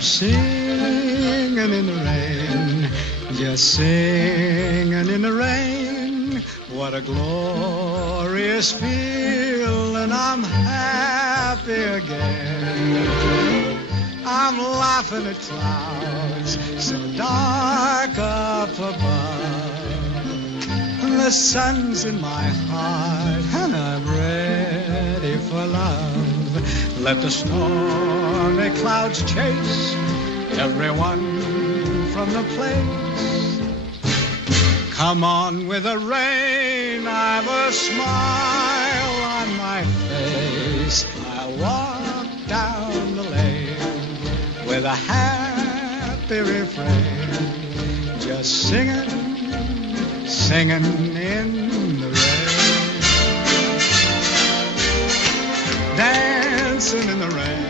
singing in the rain, just singing in the rain. What a glorious feeling, I'm happy again. I'm laughing at clouds so dark up above. The sun's in my heart and I'm ready for love. Let the stormy clouds chase everyone from the place. Come on with the rain, I've a smile on my face. I'll walk down the lane with a happy refrain, just singing, singing in the rain, dancing in the rain.